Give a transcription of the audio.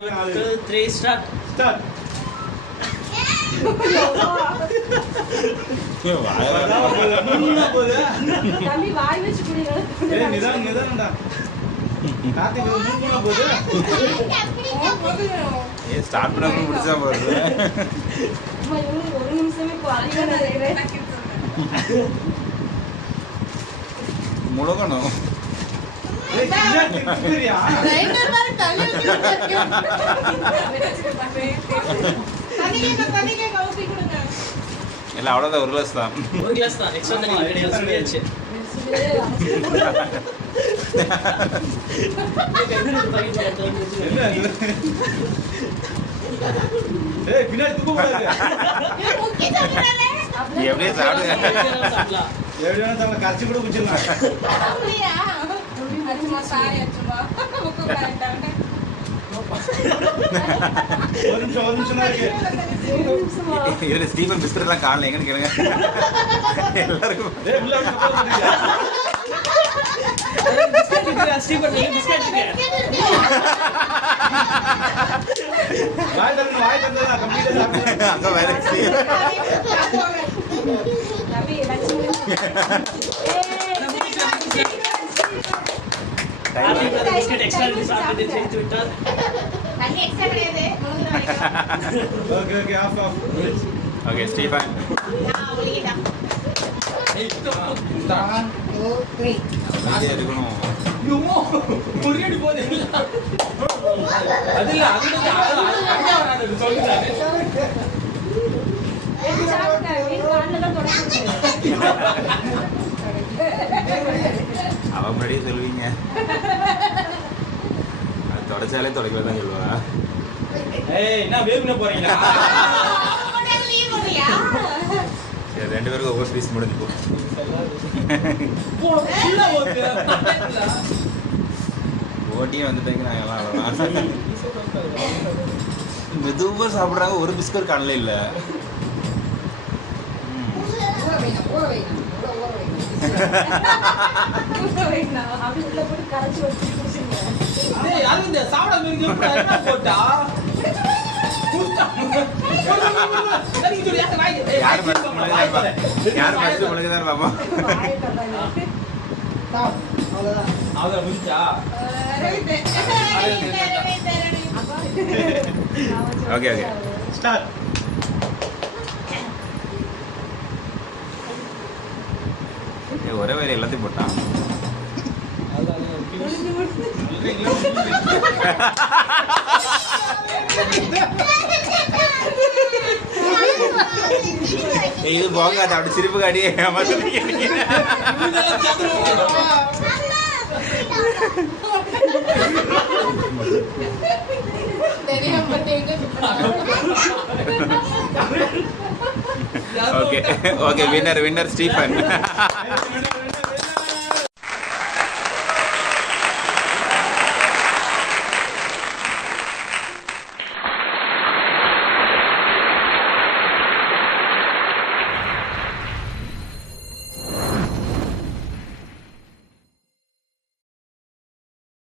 1, 2, 3 start. தம்பி வாய் வச்சு குடிங்க. நிதானம்டா. கார்த்திக் மூக்குல போகுது. ஸ்டார்ட் பண்ணாம முடிச்சா போறது. அம்மா இவனுக்கு ஒரு நிமிஷமே பாதியா நினைக்கிறேன். முழுகணும். ரைட்டர் மாதிரி தள்ளி தண்ணிக்கே கவுசி கொடுங்க. இல்ல அவ்வளவுதான், ஒரு கிளாஸ் தான். ஒரு கிளாஸ் தான். எக்ஸ்ட்ரா தண்ணி கிடையாது சொல்லியாச்சு. ஏய் பின்னாடி துப்பு போடாத. நீ எப்படியே சாப்பிடுங்க. சாப்பிடலாம். எப்படியா தங்க கர்ச்சி கூட குச்சிடலாம். அப்படியா அச்சுமா சாரி அச்சுமா முக்கு கரெக்டாங்க. ஒரு நிமிஷம் இருக்கு. இதுல ஸ்டீஃபன் பிஸ்கட் எல்லாம் காணல, எங்கன்னு கேளுங்க. எல்லாருக்கும் ஏய் உள்ள போடுங்க. பிஸ்கட் இருக்கு. ஸ்டீபன் நீங்க பிஸ்கட் இருக்கு. வாய் தரணும் கம்ப்ளீட்டா சாப்பிடு. அங்க வேற தம்பி லட்சுமி பிஸ்கட் எக்ஸ்ட்ரா சாப்பிட்டு ஜெயித்து விட்டார். தண்ணி எக்ஸ்ட்ரா கிடையாது. Okay off. Okay Stephen. அமைதியா இருக்கணும். முறியடி போதே. அது இல்ல அது அண்ணா வராது சொல்லுறாரு. எப்படி சாப்பிட்டா நீ கால்ல தான் தொடச்சு. அவ முன்னாடியே சொல்லுவீங்க. அது தொடச்சாலே தொடக்கவே தான் சொல்லுவா. ஏய் என்ன வேவுன போறீங்களா? சரி, ரெண்டு பேருக்கும் ஒவ்வொரு பீஸ் முடிஞ்சு போ. ஃபுல்லா ஓகே. ஓட்டியே வந்துட்டீங்க. நான் எல்லாம் அவ்வளோதான். மெதுவா சாப்பிட்றாங்க, ஒரு பிஸ்கட் காணல இல்ல. அப்படி உள்ள போட்டு கரைச்சி வச்சு குடிச்சுங்க. டேய் அது இந்த சாப்பிடாம இருக்கு என்ன போட்டா? சரிங்க சொல்லி யார் வாய். யார் ஃபர்ஸ்ட் முழுகுதான் பாப்போம். அவள முடிச்சா. Okay start. ஒரே வேலை எல்லாத்தையும் போட்டான். இது போகாது, அப்படி சிரிப்பு காட்டி ஓகே வின்னர் ஸ்டீஃபன்.